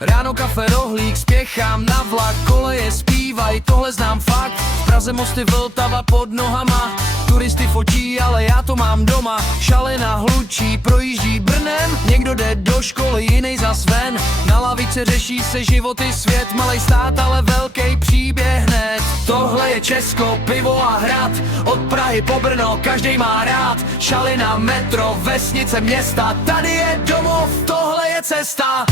Ráno kafe, rohlík, spěchám na vlak, koleje zpívaj, tohle znám fakt. V Praze mosty, Vltava pod nohama, turisty fotí, ale já to mám doma. Šalina hlučí, projíždí Brnem, někdo jde do školy, jiný zas ven. Na lavice řeší se životy svět, malej stát, ale velký příběh hned. Tohle je Česko, pivo a hrad, od Prahy po Brno, každej má rád. Šalina, metro, vesnice, města, tady je domov, tohle je cesta.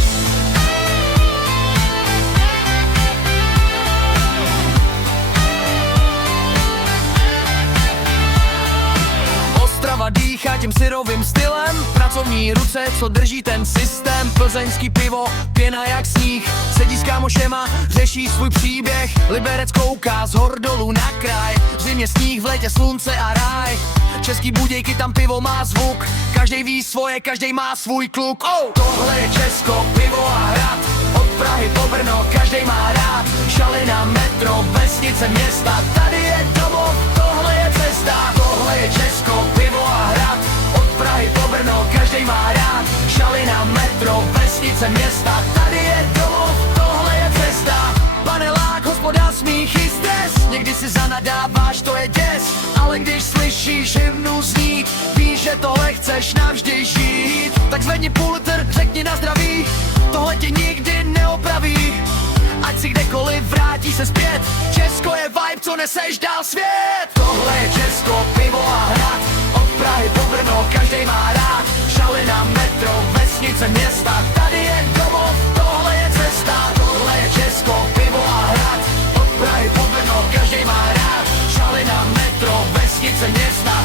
Ostrava dýchá tím syrovým stylem, pracovní ruce, co drží ten systém. Plzeňský pivo, pěna jak sníh, sedí s kámošema, řeší svůj příběh. Liberec kouká z hor dolů na kraj, v zimě sníh, v létě slunce a ráj. Český Budějky, tam pivo má zvuk, každej ví svoje, každej má svůj kluk. Tohle je Česko, pivo a hrad, od Prahy po Brno, každej má rád. Šalina, metro, vesnice, města, tady je domov, tohle je cesta. Tohle je Česko, pivo a hrad, od Prahy po Brno, každej má rád. Šalina, metro, vesnice, města, tady je domov, tohle je cesta. Panelák, hospoda, smích i stres, někdy si zanadáváš, to je děs. Ale když slyšíš hymnu znít, víš, že tohle chceš navždy žít. Tak zvedni půl litr, řekni na zdraví, tohle tě nikdy neopraví. Ať si kdekoliv, vrátí se zpět, Česko je vibe, co neseš dál svět. Tohle je Česko, pivo a hrad, od Prahy po Brno, každej má rád. Šalina, metro, vesnice, města, tady je domov, tohle je cesta. Tohle je Česko, pivo a hrad, od Prahy po Brno, každej má rád. Šalina, metro, vesnice, města,